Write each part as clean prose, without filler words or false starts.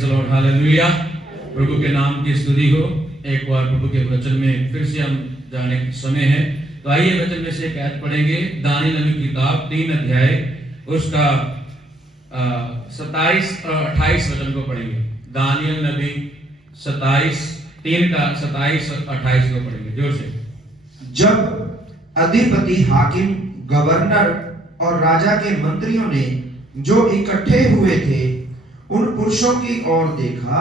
Praise the lord, hallelujah. प्रभु के नाम की स्तुति हो। एक बार प्रभु के वचन में फिर से हम जाने का समय है। तो आइए वचन में से एक आयत पढ़ेंगे। दानियेल नबी की किताब 3 अध्याय उसका 27 और 28 वचन को पढ़ेंगे। दानियेल नबी 3 का 27 और 28 को पढ़ेंगे जोर से। जब अधिपति, हाकिम, गवर्नर और राजा के मंत्रियों ने जो इकट्ठे हुए थे उन पुरुषों की ओर देखा,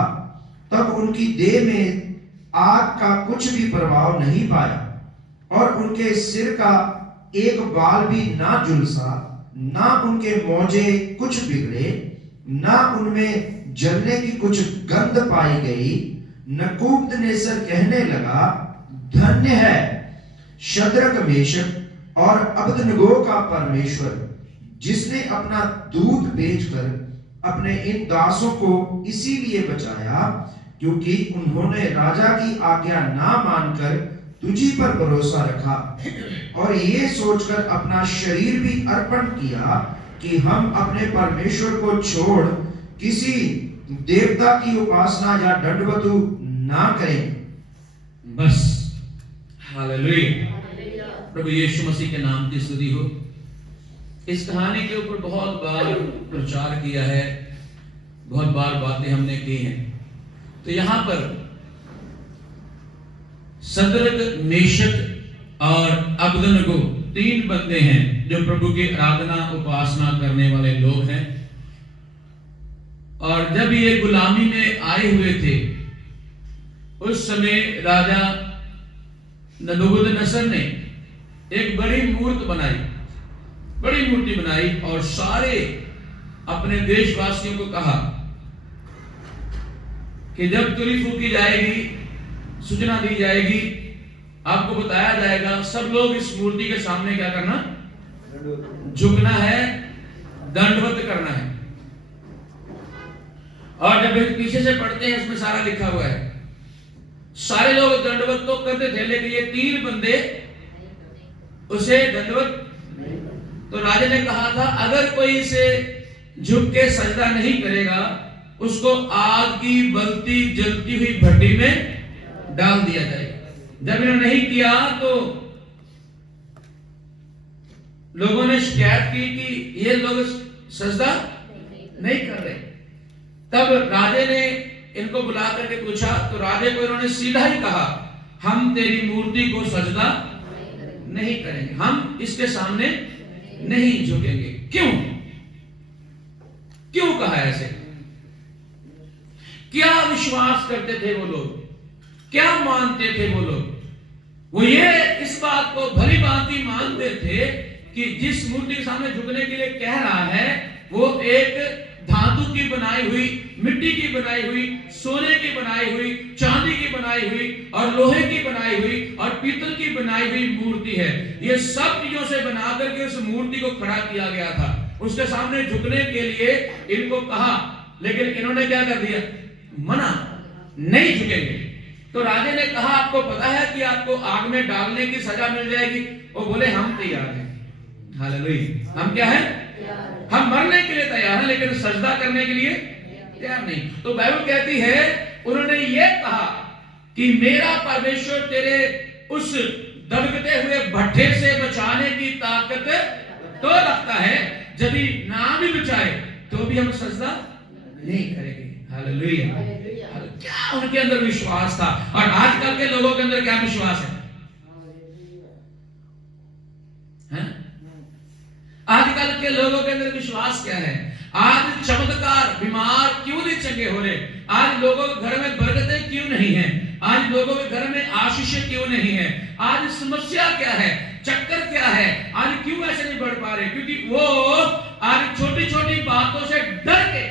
तब उनकी देह में आग का कुछ भी प्रभाव नहीं पाया और उनके सिर का एक बाल भी ना झुलसा, ना उनके मोजे कुछ बिगड़े, ना उनमें जलने की कुछ गंध पाई गई। नबूकदनेस्सर कहने लगा, धन्य है शद्रक, मेशक और अबदनगो का परमेश्वर, जिसने अपना दूध बेचकर अपने इन दासों को इसीलिए बचाया क्योंकि उन्होंने राजा की आज्ञा ना मानकर तुझी पर भरोसा रखा और ये सोचकर अपना शरीर भी अर्पण किया कि हम अपने परमेश्वर को छोड़ किसी देवता की उपासना या दंडवतु ना करें। बस, हालेलुया। प्रभु यीशु मसीह के नाम की स्तुति हो। इस कहानी के ऊपर बहुत बार प्रचार किया है, बहुत बार बातें हमने की हैं। तो यहाँ पर शद्रक, मेशक और अबदनगो 3 बंदे हैं जो प्रभु की आराधना उपासना करने वाले लोग हैं। और जब ये गुलामी में आए हुए थे उस समय राजा नबूकदनेस्सर ने एक बड़ी मूर्ति बनाई और सारे अपने देशवासियों को कहा कि जब तुरी फूकी जाएगी, सूचना दी जाएगी, आपको बताया जाएगा, सब लोग इस मूर्ति के सामने क्या करना, झुकना है, दंडवत करना है। और जब पीछे से पढ़ते हैं उसमें सारा लिखा हुआ है। सारे लोग दंडवत तो करते थे, लेकिन ये 3 बंदे उसे दंडवत। तो राजा ने कहा था अगर कोई इसे झुक के सजदा नहीं करेगा उसको आग की बलती जलती हुई भट्टी में डाल दिया जाएगा। जब इन्होंने नहीं किया तो लोगों ने शिकायत की कि ये लोग सजदा नहीं कर रहे। तब राजे ने इनको बुला करके पूछा, तो राजे को इन्होंने सीधा ही कहा, हम तेरी मूर्ति को सजदा नहीं करेंगे, हम इसके सामने नहीं झुकेंगे। क्यों कहा ऐसे? क्या विश्वास करते थे वो लोग, क्या मानते थे वो लोग? वो ये इस बात को भली भांति मानते थे कि जिस मूर्ति के सामने झुकने के लिए कह रहा है वो एक धातु की बनाई हुई, मिट्टी की बनाई हुई, सोने की बनाई हुई, चांदी की बनाई हुई और लोहे की बनाई हुई और पीतल की बनाई हुई मूर्ति है। ये सब चीजों से बना करके उस मूर्ति को खड़ा किया गया था। उसके सामने झुकने के लिए इनको कहा, लेकिन इन्होंने क्या कर दिया, मना, नहीं झुकेंगे। तो राजे ने कहा आपको पता है कि आपको आग में डालने की सजा मिल जाएगी? वो बोले हम तैयार हैं। हालेलुया। हम क्या है? हम मरने के लिए तैयार हैं, लेकिन सजदा करने के लिए तैयार नहीं। तो बाइबल कहती है उन्होंने ये कहा कि मेरा परमेश्वर तेरे उस दबकते हुए भट्ठे से बचाने की ताकत तो रखता है, यदि ना भी बचाए तो भी हम सजदा नहीं करेंगे। हालेलुया। क्या उनके अंदर विश्वास था। और आजकल के लोगों के अंदर क्या विश्वास है? आजकल के लोगों के अंदर विश्वास क्या है? आज चमत्कार, बीमार क्यों नहीं चंगे हो रहे? आज लोगों के घर में बरकतें क्यों नहीं है? आज लोगों के घर में आशीष क्यों नहीं है? आज समस्या क्या है, चक्कर क्या है? आज क्यों ऐसे नहीं बढ़ पा रहे? क्योंकि वो आज छोटी छोटी बातों से डर के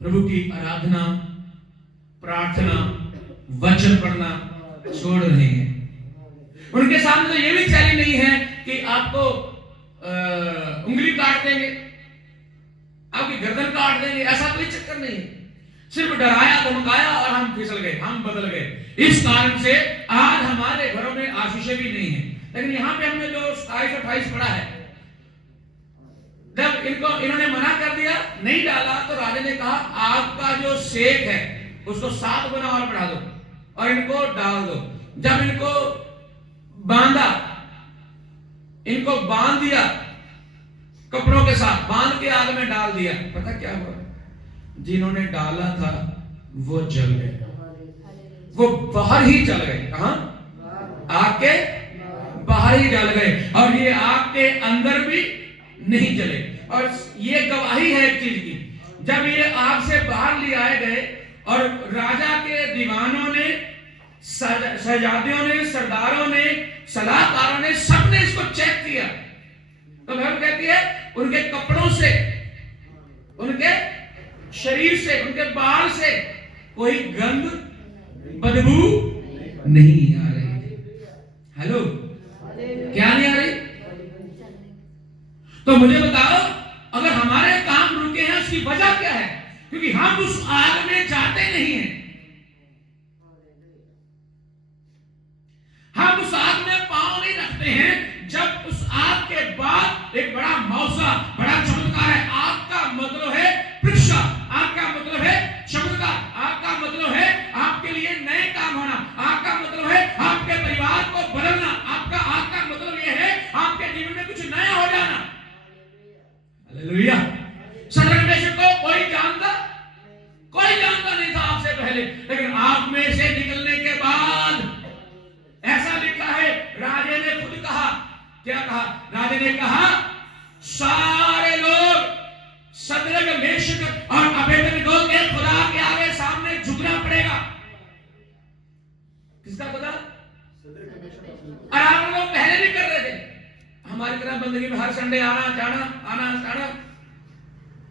प्रभु की आराधना, प्रार्थना, वचन पढ़ना छोड़ रहे हैं। उनके सामने तो ये भी चैलेंज नहीं है कि आपको उंगली काट देंगे, आपकी गर्दन काट देंगे, ऐसा कोई चक्कर नहीं है। सिर्फ डराया, धमकाया और हम फिसल गए, हम बदल गए। इस कारण से आज हमारे घरों में आशीषें भी नहीं है। लेकिन यहाँ पे हमने जो 27-28 पढ़ा है, जब इन्होंने मना कर दिया, नहीं डाला, तो राजा ने कहा आग का जो सेक है उसको 7 गुना और बढ़ा दो और इनको डाल दो। जब इनको बांधा, इनको बांध दिया, कपड़ों के साथ बांध के आग में डाल दिया, पता क्या हुआ? जिन्होंने डाला था वो जल गए, वो बाहर ही चल गए। कहां? आग के बाहर ही जल गए, और ये आग के अंदर भी नहीं जले। और ये गवाही है एक चीज की, जब ये आग से बाहर ले आए गए और राजा के दीवानों ने, शहजादियों ने, सरदारों ने, सलाहकारों ने, सबने इसको चेक किया, तो बाइबल कहती है उनके कपड़ों से, उनके शरीर से, उनके बाल से कोई गंध, बदबू नहीं आ रही। हेलो, क्या नहीं आ रही? तो मुझे बताओ, अगर हमारे काम रुके हैं उसकी वजह क्या है? क्योंकि हम उस आग में जाते नहीं हैं, हम उस आग में पांव नहीं रखते हैं। जब उस आग के बाद एक बड़ा मौसा, बड़ा चमत्कार है। आग का मतलब है परीक्षा, आग का मतलब है चमत्कार, आग का मतलब है आपके लिए नए काम होना, आग का मतलब है आपके परिवार को बदलना, आपका आग का मतलब यह है आपके जीवन में कुछ नया हो जाना। हालेलुया। सदरक मेशक को कोई जानता नहीं था आपसे पहले, लेकिन आग में से निकलने के बाद ऐसा लिखा है, राजे ने खुद कहा, क्या कहा? राजे ने कहा सारे लोग सदरक मेशक और अबेदनगो के खुदा के आगे सामने झुकना पड़ेगा। किसका खुदा? और आप लोग पहले भी कर रहे थे, हमारी तरह बंदगी में हर संडे आना जाना, आना जाना,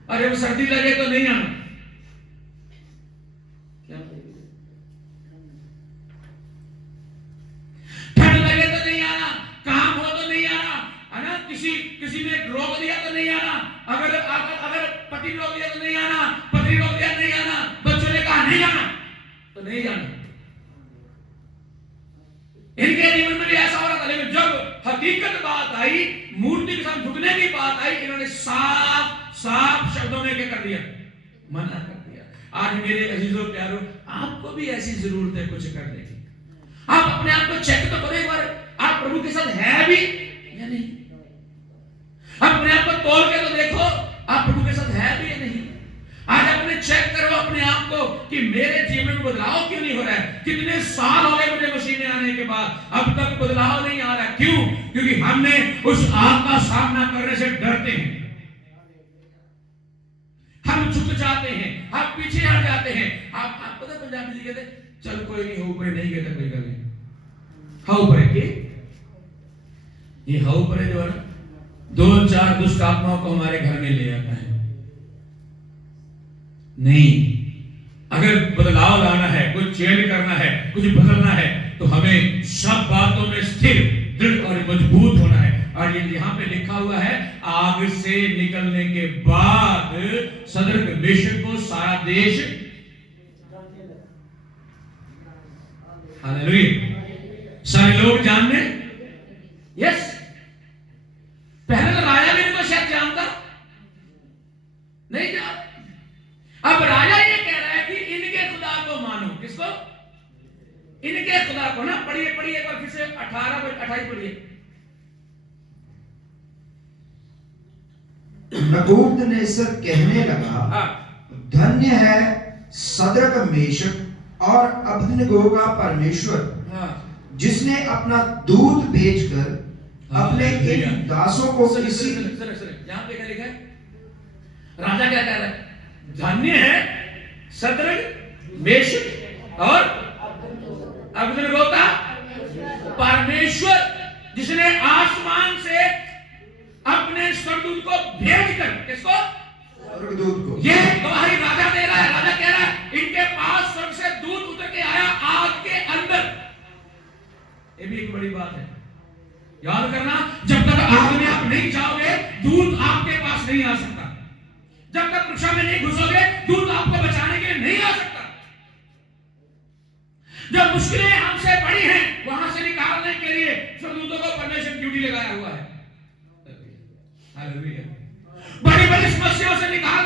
और जब सर्दी लगे तो नहीं आना। ठंड लगे तो नहीं आना, काम हो तो नहीं आना, है ना? किसी ने रोक दिया तो नहीं आना, अगर पति रोक दिया तो नहीं आना, पति रोक दिया नहीं आना, बच्चों ने कहा नहीं आना तो नहीं जाना। इनके जीवन में भी ऐसा हो रहा था, लेकिन जब हकीकत बात आई, मूर्ति के साथ झुकने की बात आई, इन्होंने साफ शब्दों में क्या कर दिया? मना कर दिया। आज मेरे अजीजों प्यारों, आपको भी ऐसी जरूरत है कुछ करने की। आप अपने आप को चेक तो करो एक बार, आप प्रभु के साथ है भी या नहीं? अपने आप को तोड़ के तो देखो, आप प्रभु के साथ है भी या नहीं? आज अपने चेक करो अपने आप को कि मेरे जीवन में बदलाव क्यों नहीं हो रहा है? कितने साल हो गए मुझे मसीह में आने के बाद, अब तक बदलाव नहीं आ रहा। क्यों? क्योंकि हमने उस आग का सामना करने से डरते हैं, हम झुक जाते हैं, हम पीछे हट जाते हैं। आप पता पंजाबी जी कहते चल कोई नहीं, हो परे नहीं कहते कोई गल नहीं, हाउ परे के ये हाउ परे जो है ना, 2-4 दुष्ट आत्माओं को हमारे घर में ले आता है। नहीं, अगर बदलाव लाना है, कुछ चेंज करना है, कुछ बदलना है, तो हमें सब बातों में स्थिर, दृढ़ और मजबूत होना है। और ये यहाँ पे लिखा हुआ है, आग से निकलने के बाद सदरक मेशक को सारा देश, हालेलुया, सारे लोग जानने, यस, पहले तो राजा भी इनको शायद जानता नहीं जानता। अब राजा ये कह रहा है कि इनके खुदा को मानो। किसको? इनके खुदा को ना। पढ़िए एक बार फिर से 28 पढ़िए। नबूकदनेस्सर कहने लगा, धन्य है सदरक मेशक और अबेदनगो का परमेश्वर, जिसने अपना दूत भेजकर अपने इन दासों को किसी। यहां पे क्या लिखा है? राजा क्या कह रहा है? धन्य है सदरक मेशक और अबेदनगो का परमेश्वर, जिसने आसमान से अपने स्वर्गदूत को भेजकर, किसको? स्वर्गदूत को। यह गवाही राजा दे रहा है। राजा कह रहा है इनके पास स्वर्ग से दूत उतर के आया आग के अंदर। ये भी एक बड़ी बात है, याद करना। जब तक आग में आप नहीं जाओगे, दूत आपके पास नहीं आ सकता। जब तक परीक्षा में नहीं घुसोगे, दूत आपको बचाने के लिए नहीं आ सकता। जब मुश्किलें हमसे बड़ी हैं, वहां से निकालने के लिए स्वर्गदूतों को परमेश्वर ड्यूटी लगाया हुआ है। हालेलुया। बड़ी बड़ी समस्याओं से निकाल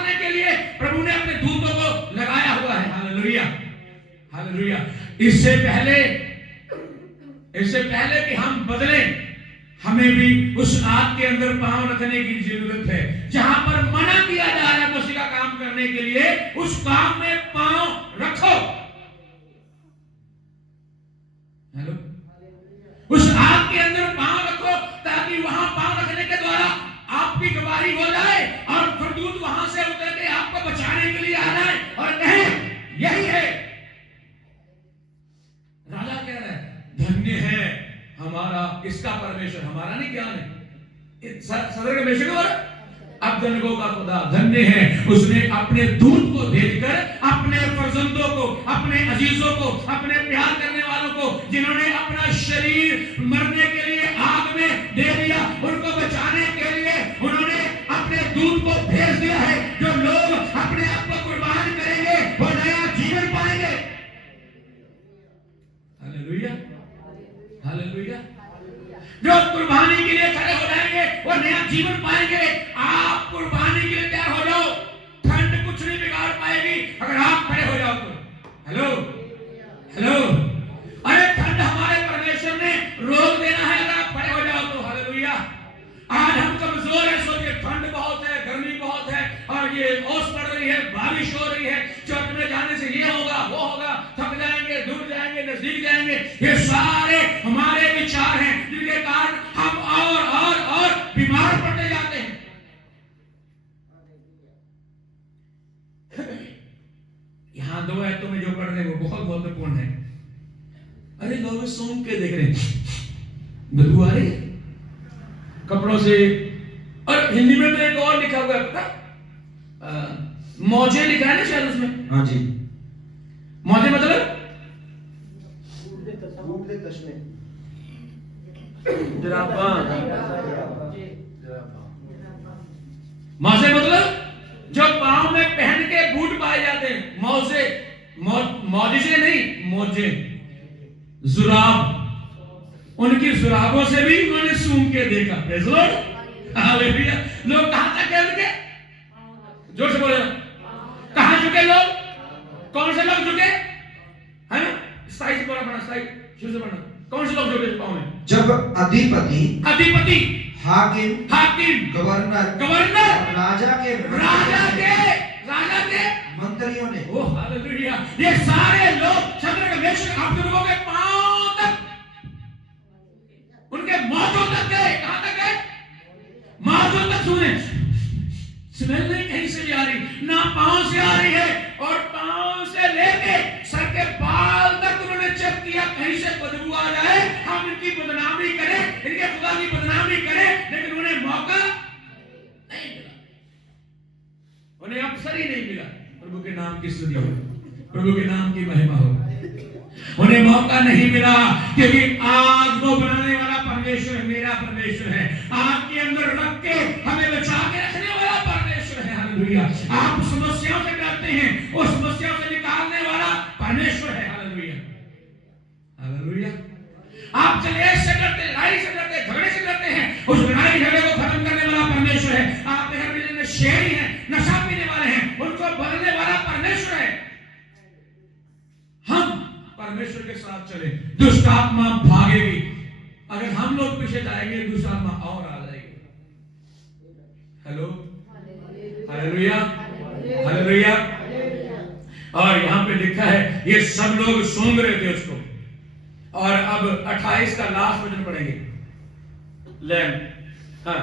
हालेलुया। इससे पहले कि हम बदले, हमें भी उस आग के अंदर पांव रखने की जरूरत है। जहां पर मना किया जा रहा है मसीह का काम करने के लिए, उस काम में पांव रखो। हेलो, उस आग के अंदर पांव रखो, ताकि वहां पांव रखने के द्वारा आपकी गवाही हो जाए और फरदूत वहां से उतर के आपको बचाने के लिए आ जाए और कहे यही है। राजा कह रहा है धन्य है हमारा इसका परमेश्वर, हमारा नहीं, क्या नहीं, सदर का बेशक अब जनकों का खुदा धन्य है, उसने अपने दूत को भेजकर अपने फर्जंदों को, अपने अजीजों को, अपने प्यार करने वालों को, जिन्होंने अपना शरीर मरने के लिए आग में दे दिया, उनको बचाने के लिए उन्होंने अपने दूत को भेज दिया है। जो लोग अपने आप को कुर्बान करेंगे वो नया जीवन पाएंगे। Hallelujah, hallelujah. जो कुर्बानी के लिए खड़े हो जाएंगे वो नया जीवन पाएंगे। आप कुर्बानी के लिए तैयार हो जाओ, ठंड कुछ नहीं बिगाड़ पाएगी अगर आप खड़े हो जाओ तो। हेलो, हेलो, अरे ठंड हमारे परमेश्वर ने रोक देना है अगर आप खड़े हो जाओ तो। हालेलुया। आज हम कमजोर है, सोचिए ठंड बहुत है, गर्मी बहुत है और ये ओस पड़ रही है, बारिश हो रही है, चर्च में जाने से ये होगा वो होगा, थक जाएंगे, दूर जाएंगे, नजदीक जाएंगे। ये सारे हमारे विचार हैं जिनके कारण हम और बीमार पड़ते जाते हैं। यहां दो आयतों में जो पढ़ रहे हैं वो बहुत महत्वपूर्ण है। अरे लोग सूंघ के देख रहे हैं, बदबू आ रही है कपड़ों से। और हिंदी में तो एक और लिखा हुआ है, पता मौजे लिखा है ना शायद उसमें। हाँ जी, मौजे मतलब मौजे मतलब जो पांव में पहन के बूट पाए जाते हैं। मौजे, मौजे नहीं, मोजे, जुराब, उनकी जुराबों से भी उन्होंने सूंघ के देखा। Praise Lord, hallelujah. लोग कहां तक गए उनके? जोर से बोलो, कहां झुके लोग? कौन से लोग झुके? है ना, साइज पूरा बना, साइज शुरू से बना। कौन से लोग झुके पांव में? जब अधिपति, हाकिम, गवर्नर और राजा के मंत्रियों ने, ओ हालेलुया, ये सारे लोग चंद्र के वेश आप लोगों के पांव तक, उनके माथों तक गए। कहां तक गए? माथों तक। सुने, स्मेल नहीं कहीं से भी आ रही, ना पांव से आ रही है, और पांव से लेके सर के बाल तक उन्होंने चेक किया कहीं से बदबू आ जाए, हम इनकी बदनामी करें, इनके खुदा की बदनामी करें, लेकिन उन्हें मौका नहीं मिला, उन्हें अवसर ही नहीं मिला। प्रभु के नाम की स्तुति हो, प्रभु के नाम की महिमा हो। उन्हें मौका नहीं मिला, क्योंकि आग को बनाने वाला परमेश्वर मेरा परमेश्वर है। आग के अंदर रख के हमें बचा के रखने वाला परमेश्वर है। हालेलुया। आप समस्याओं से डरते हैं, वो समस्याओं से निकालने वाला परमेश्वर है। Hallelujah, hallelujah. आप कलेश से डरते, लड़ाई से डरते, झगड़े से डरते हैं, उस लड़ाई झगड़े को खत्म करने वाला परमेश्वर है। आपके घर में शेरी हैं, नशा पीने वाले हैं, उनको बदलने वाला परमेश्वर है। हम परमेश्वर के साथ चले, दुष्ट आत्मा भागेगी। अगर हम लोग पीछे जाएंगे, दुष्ट आत्मा और आ जाएगी। Hello, hallelujah, hallelujah. और यहां पे लिखा है ये सब लोग सूंघ रहे थे उसको। और अब 28 का लास्ट वचन पढ़ेंगे। हाँ,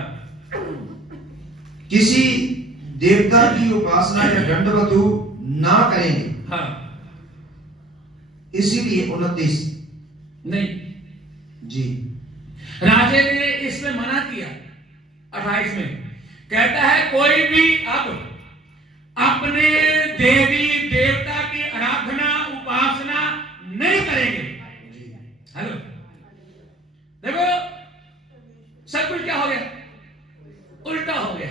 किसी देवता की उपासना या दंडवतु ना करेंगे। हाँ, इसीलिए 29 नहीं जी, राजे ने इसमें मना किया। 28 में कहता है कोई भी अब अपने देवी देवता की आराधना उपासना नहीं करेंगे। हेलो, देखो सब कुछ क्या हो गया, उल्टा हो गया।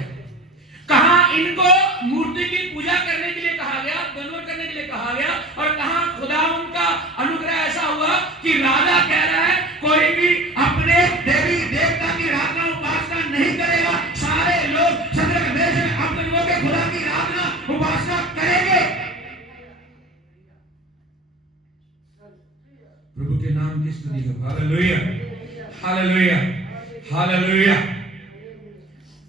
कहां इनको मूर्ति की पूजा करने के लिए कहा गया, बनवर करने के लिए कहा गया, और कहां खुदा उनका अनुग्रह ऐसा हुआ कि राजा कह रहा है कोई भी अपने देवी देवता की आराधना उपासना नहीं करेगा। सारे लोग चंद्र के देश में अपने लोगों के खुदा की आराधना उपासना करेंगे। प्रभु के नाम की स्तुति हो। Hallelujah, hallelujah, hallelujah.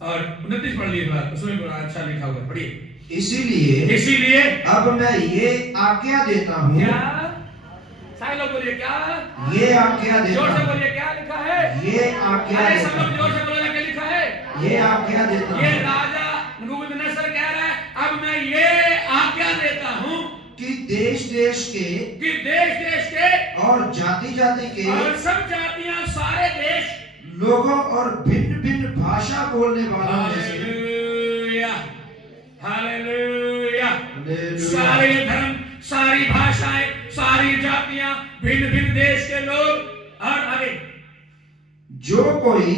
और 29 पढ़ लीजिए बात, उसमें बड़ा अच्छा लिखा हुआ है, पढ़िए। इसीलिए अब मैं ये आज्ञा देता हूँ। क्या? सारे लोग बोलिए क्या? ये आज्ञा देता जोर से हूँ। बोलिए, क्या लिखा है? ये आज्ञा अरे देता सब लोग हूँ। जोर से बोलिए, क्या लिखा है? ये आज्ञा देता ये हूँ राजा नबूकदनेस्सर कह रहा है, अब मैं ये आज्ञा देता हूँ कि देश देश के और जाति जाति के और सब जातियां, सारे देश, लोगों और भिन्न भिन्न भाषा बोलने वालों में से हालेलुया, हालेलुया, हालेलुया। सारे धर्म, सारी भाषाएं, सारी जातियां, भिन्न भिन्न देश के लोग, और आगे जो कोई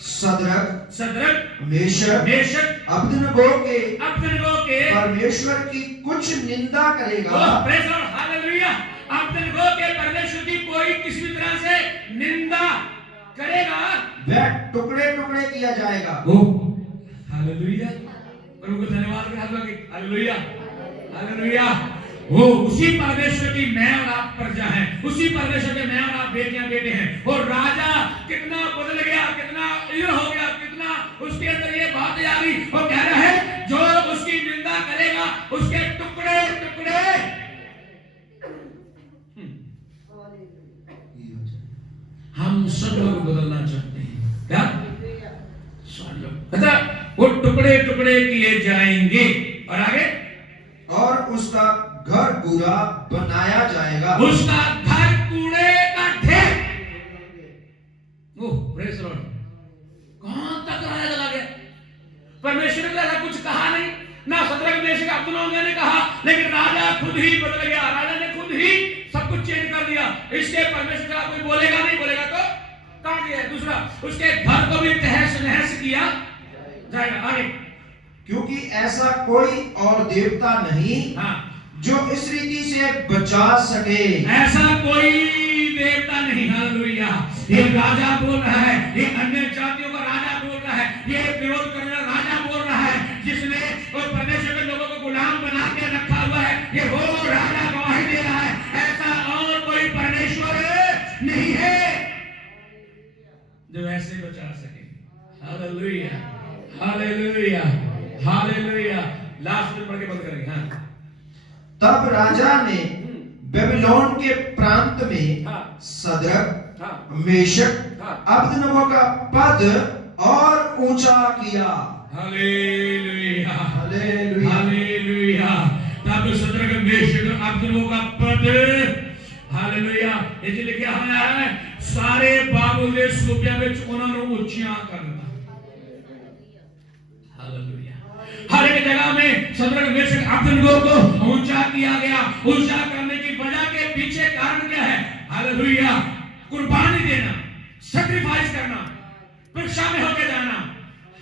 सदरक, मेशक अबदनगो के परमेश्वर की कुछ निंदा करेगा, हालेलुया, अबदनगो के परमेश्वर की कोई किसी भी तरह से निंदा करेगा, वह टुकड़े टुकड़े किया जाएगा। हालेलुया, प्रभु को धन्यवाद, हालेलुया, हालेलुया। वो उसी परमेश्वर की मैं और आप प्रजा हैं, उसी परमेश्वर के मैं और आप बेटियां बेटे हैं। और राजा कितना बदल गया, कितना इल्म हो गया, कितना उसके अंदर ये बात आ गई। वो कह रहा है जो उसकी निंदा करेगा उसके टुकड़े टुकड़े। हम सब लोग बदलना चाहते हैं, क्या? सब लोग, अच्छा, वो टुकड़े टुकड़े किए जाएंगे। और आगे, और उसका घर पूरा बनाया जाएगा, उसका घर कूड़े का ढेर। प्रेज़ लॉर्ड, कहां तक राजा चला गया? परमेश्वर ने ऐसा कुछ कहा नहीं, ना सदरक मेशक अबदनगो ने कहा, लेकिन राजा खुद ही बदल गया। राजा ने खुद ही सब कुछ चेंज कर दिया। इसके परमेश्वर का कोई बोलेगा नहीं, बोलेगा तो काट दिया। दूसरा, उसके घर को भी तहस नहस किया जाएगा। आगे, क्योंकि ऐसा कोई और देवता नहीं जो इस रीति से बचा सके। ऐसा कोई देवता नहीं। हालेलुया, ये राजा बोल रहा है, ये अन्य जातियों का राजा बोल रहा है, ये विरोध करने वाला राजा बोल रहा है, जिसने परमेश्वर के लोगों को गुलाम बना के रखा हुआ है। ये वो राजा गवाही दे रहा है, ऐसा और कोई परमेश्वर नहीं है जो ऐसे बचा सके। Hallelujah, hallelujah, hallelujah. लास्ट में पढ़ के बंद करेंगे। हाँ, तब राजा ने बेबीलोन के प्रांत में सदरक, मेशक, अबदनगो का पद और ऊंचा किया। Hallelujah, hallelujah, hallelujah. तब सदरक, मेशक, अबदनगो का पद, हालेलुया, ये लिखा है, सारे बाबू दे सूबे विच उन्हां नूं ऊंचियां करना। हालेलुया, हर एक जगह में सदरक, मेशक, अबदनगो को ऊंचा किया गया। ऊंचा करने की वजह के पीछे कारण क्या है? हालेलुया, कुर्बानी देना, सैक्रिफाइस करना, परीक्षा में होकर जाना।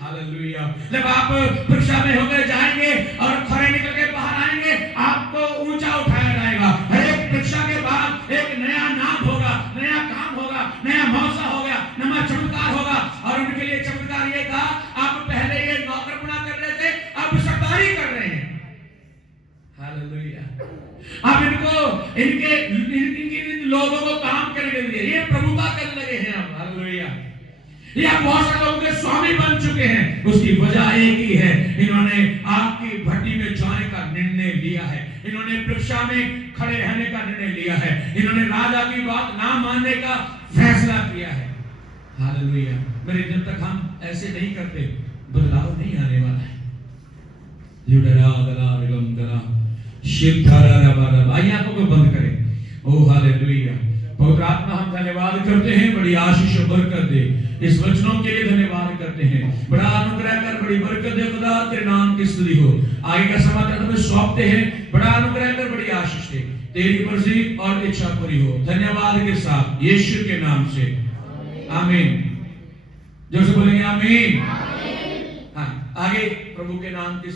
हालेलुया, जब आप परीक्षा में होकर जाएंगे और खरे निकल के बाहर आएंगे, आपको ऊंचा उठाया जाएगा। हर एक परीक्षा के बाद एक नया नाम होगा, नया काम होगा, नया मौका होगा, नया चमत्कार होगा। और उनके लिए चमत्कार ये था, आप पहले ये नौकरपुना कर रहे थे, अब सरदारी कर रहे हैं। हालेलुया, अब इनके लोगों को काम करने लिए ये प्रभुता करने लगे हैं अब। हालेलुया, ये आप बहुत सारे लोगों के स्वामी बन चुके हैं। उसकी वजह एक ही है, इन्होंने आपकी भट्टी में जाने का निर्णय लिया है, इन्होंने परीक्षा में खड़े रहने का निर्णय लिया है, इन्होंने राजा की बात ना मानने का फैसला किया है। हालेलुया, मेरे जब तक हम ऐसे नहीं करते, बदलाव नहीं आने वाला है। आइए आंखों को बंद करें। ओ हालेलुया, पवित्र आत्मा, हम धन्यवाद करते हैं, बड़ी आशीष और बरकत दे। इस वचनों के लिए धन्यवाद करते हैं, बड़ा अनुग्रह कर, बड़ी बरकत दे खुदा, तेरे नाम की स्तुति हो। आगे का समाचार तुम्हें सौंपते हैं, बड़ा अनुग्रह कर, बड़ी आशीष दे, तेरी मर्जी और इच्छा पूरी हो। धन्यवाद के साथ यीशु के नाम से आमीन। जो से बोलेंगे आमीन। हाँ, आगे प्रभु के नाम की